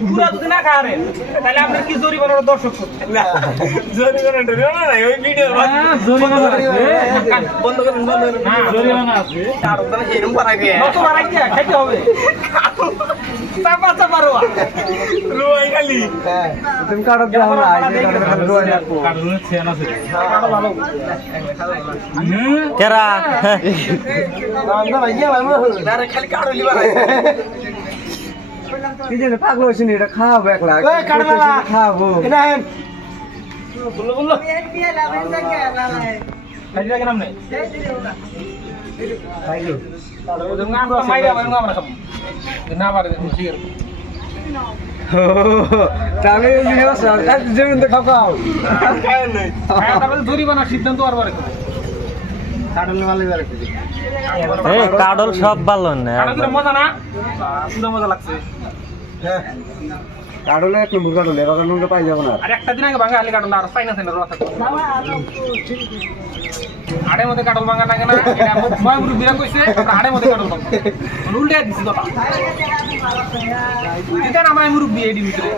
পুরা যদি না খাওয়ারেন তাহলে আপনার কি জরিমানার দর্শক করতে জরিমানা টরিমানা নাই, ওই ভিডিও জরিমানা বন্ধ করেন, বন্ধ করেন। হ্যাঁ, জরিমানা আছে। কারও দ্বারা এরম পারা কত বাড়াই খাইতে হবে। চাপা চাপা রোয়া। রুয়াই খালি। তুমি দাও না কাটো ভালো কেরা তারে খালি কারও লিবা নাই। কি জানে পাগল হইছিস এটা খাওয়াবো এই, কাঠবালা। খাওয়াবো। বলল বলল। না? পারে তাহলে জমিন তো খাও। হ্যাঁ সিদ্ধান্ত আর বারে কাটলে ভালো করে এই কাডল সব ভালো না মজা না? মজা লাগছে। কাটলে এক নম্বর কাটলে এবার নুনটা পাই যাব না। আর একটা দিন আগে ভাঙা আলি কাটল আর পাইনা সেনা রোয়া থাকতো আড়ের মধ্যে কাটল ভাঙা লাগে না এটা ছয় মুরু বিরা কইছে আমরা আড়ের মধ্যে কাটল ভাঙা উল্টে দিছি তো দিতেন আমার মুরব্বী এডি ভিতরে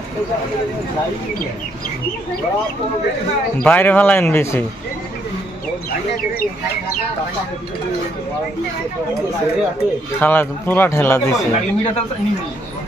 বাইরে ফেলাইন বেশি খালা পুরা ঠেলা দিছে।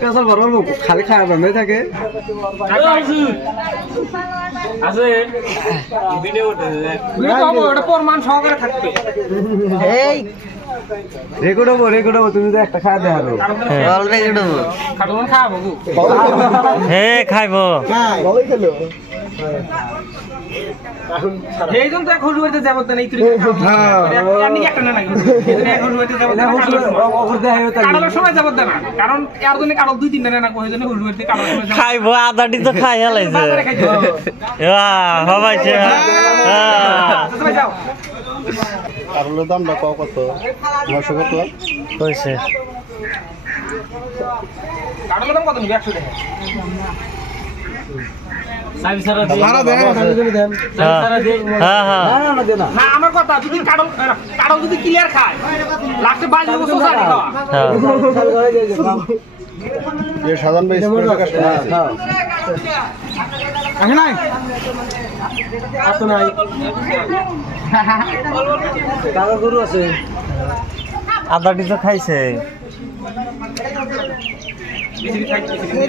কাঁচাল বড় লোক খালি খাওয়া বন্ধ থাকে। আছে প্রমাণ সহকারে থাকবে। এই। রেকর্ড হব রেকর্ড হব তুমি তো একটা খাওয়া দেয় আরও কাটল খাওয়াবো গো। হে খাইবো। এই জন্য তো এখন রুয়াইতে যাব না এই তুই হ্যাঁ। আমি একটা না নাকি এখন রুয়াইতে যাব না হয়ে থাকে কাটালের সময় যাব না কারণ এর জন্য কাটাল দুই তিনটা না কই জন্য রুয়াইতে কাটালের সময় যাব। খাইবো আদাটি তো খাই হেলাইছে। হবাইছে আচ্ছা, তুমি যাও। কারোর দামটা কত কত? নশো কত? কইছে। কাটালের দাম কত নিবি? একশো টাকা। আমার কথা যদি কাটাল কাটাল যদি ক্লিয়ার খায় লাস্টে বাজি বছর সারি খাওয়া। হ্যাঁ। সাধারণ ভাই আসে নাই? আসো নাই। কাগজ গরু আছে? আদাটি তো খাইছে।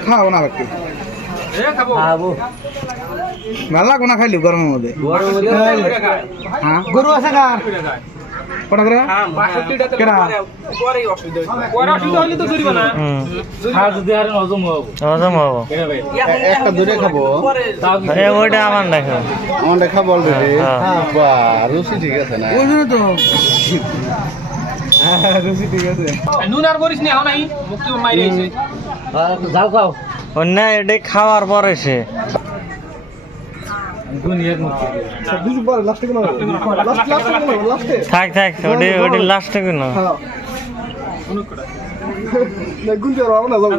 খাও না খাব খাব ভালো লাগো না খাইলি গরমের মধ্যে? হ্যাঁ? গরু আছে কার কটা করে? হ্যাঁ কেরা? হব। একটা দূরে খাব। ওইটা আমার দেখো। আমার দেখা বল রে হ্যাঁ। বাহ রুচি ঠিক আছে না? ওই তো। রুচি ঠিক আছে। নুন আর করিস নি এখন মুক্তি মাইরে যাও খাও। অন্য এটাই খাওয়ার পরে সে। থাক থাক, ওটি ওটি লাস্টে কেন। না পারব না যাও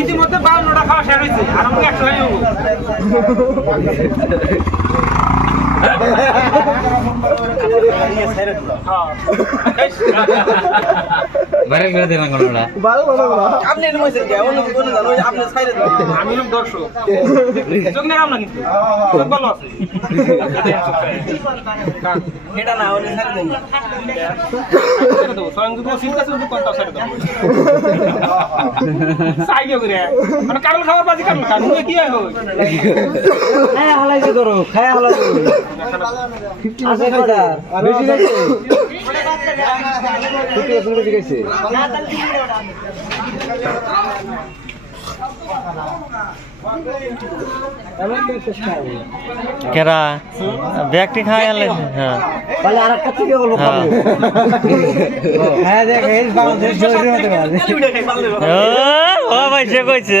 ইতিমধ্যে বাউন্নটা খাওয়া শেষ হয়েছে আর আমাকে একশো হয়ে। বাইরে করে দিলাম কোনটা ভালো ভালো ভালো আপনি এরম হইছেন কে? অন্য কোনো জানো, আপনি ছাইরে দেন। আমি হলাম দর্শক। চোখ না না কিন্তু। চোখ ভালো আছে। এটা না, ওটা ছাইরে দেন। দেবো স্বয়ং যদি করে মানে কারণ খাবার বাজি কারণ খান কি হয় হোক খায়া হালাইছে করো খায়া হালাইছে আছে কটা বেশি কেরা? ব্যাগটি খাই গেলে হ্যাঁ। তাহলে আরেকটা থেকে বলো হ্যাঁ। হ্যাঁ দেখ এই বাংলাদেশ জয়ের হতে পারে খালি উঠে খাই, পাগলের মতো। ও, ও এসে কইছে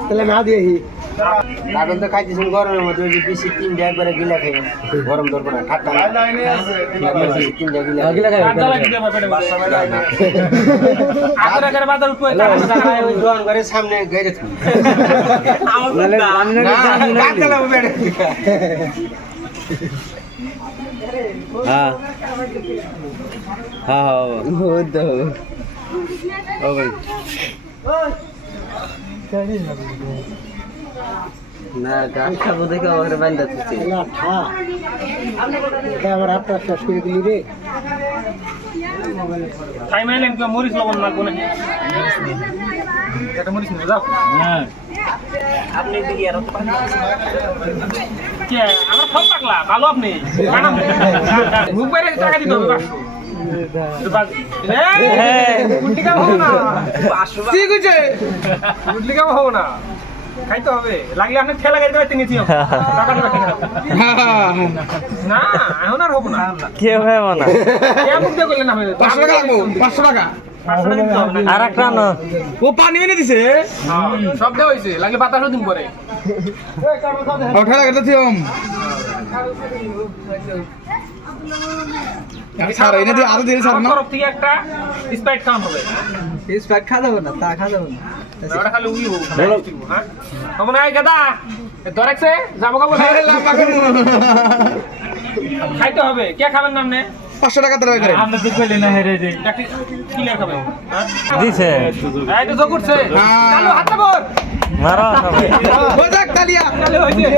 তাহলে না দিয়ে এখন তো খাইতেছেন গরমের মধ্যে ওই যে বেশি তিনটা একবারে গিলা খাই গরম ধরবো না ঠাট্টা তিনটা গিলা দোকান করে সামনে গেড়ে হ্যাঁ হ্যাঁ না গাছ খাব দেখে আমার বান্ধা দিচ্ছে না খা। আবার হাতটা শেষ করে দিলি রে। টাইম আইলেন তো মরিস লবণ না কোনে হ্যাঁ। আপনি মুখ বাইরে টাকা দিতে হবে 500 ঠিক আছে গুটলিকাম হব না হবে লাগলে আপনি ঠেলা গাড়িতে বাইতে না এখন আর হব না পাঁচশো টাকা লাগবো পাঁচশো টাকা আর একটা না ও পানি এনে দিছে হ্যাঁ, সব দেওয়া বাতাসও দিন পরে ছাড় এনে দিয়ে আরও দিয়ে ছাড় না। তরফ থেকে একটা স্প্রাইট খাওয়ান হবে। স্প্রাইট খা যাব না তা খা যাব না। ওটা খালি উই হোক হ্যাঁ? হবে না গাদা ধরেছে যাব কাবো খাইতে হবে। কে খাবেন না পাঁচশো টাকা করে। আমরা না হেরে যে হ্যাঁ? দিছে। এই তো যোগ হ্যাঁ। হাত মারো সবাই। ও যাক তালিয়া চালু হইছে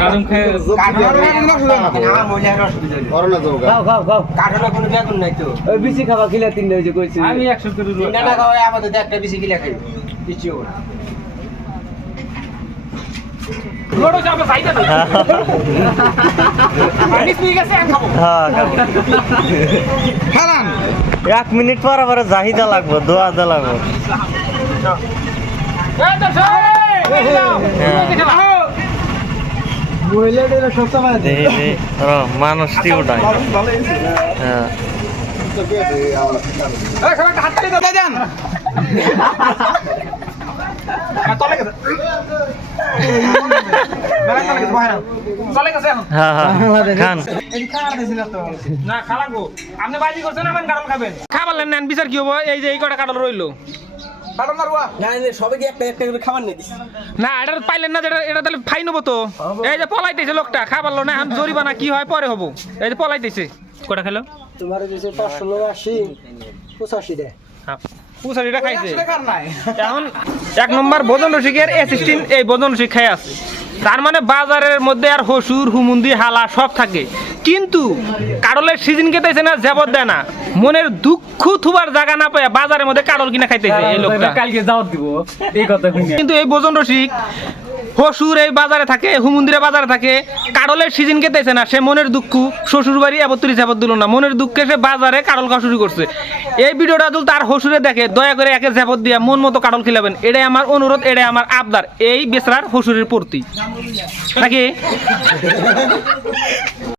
কারণ খেয়ে খাও খাও খাও কাঠলে কোনো বেগুন নাই তো ওই বিসি খাবা। কিলা তিনটা হয়েছে কইছি আমি 100 করে রুয়া তিনটা না খাওয়া আপাতত একটা কিলা খাই কিছু না হ্যাঁ এক মিনিট পর আবার জাহিদা লাগবো দোয়া দা লাগবো। মানুষটি উঠায় হ্যাঁ হ্যাঁ হ্যাঁ খাবার নেন বিচার কি হব? এই যে এই কটা কাটল রইল। কাটো না না না সবাইকে একটা একটা করে খাবার নিয়ে দিছি। না এটা পাইলেন না যেটা এটা তাহলে ফাইন হব তো। এই যে পলাইতেছে লোকটা খাবার না এখন জরিমানা কি হয় পরে হব। এই যে পলাইতেছে। কটা খেলো? তোমার যে পাঁচশো লোক আশি পঁচাশি দেয়। খাইছে। এখন এক নম্বর ভোজন রসিকের অ্যাসিস্ট্যান্ট এই ভোজন রসিক খাই আছে। তার মানে বাজারের মধ্যে আর হসুর হুমুন্দি হালা সব থাকে। কিন্তু কারলের সিজন কেটেছে না জেবত দেয় না। মনের দুঃখ থুবার জায়গা না পায় বাজারের মধ্যে কারল কিনা খাইতেছে এই লোকটা। কালকে যাওয়ার দিব এই কথা কিন্তু এই ভোজন রসিক হসুর এই বাজারে থাকে, হুমুন্দিরে বাজারে থাকে কাডলের সিজন কেটেছে না, সে মনের দুঃখ শ্বশুর বাড়ি এবত্রিশ চাপত দিল না, মনের দুঃখে সে বাজারে কাডল খাওয়া শুরু করছে। এই ভিডিওটা যদি তার হসুরে দেখে, দয়া করে একে ঝাপত দিয়ে মন মতো কাডল খিলাবেন, এটাই আমার অনুরোধ, এটাই আমার আবদার, এই বেচরার হসুরের প্রতি। নাকি?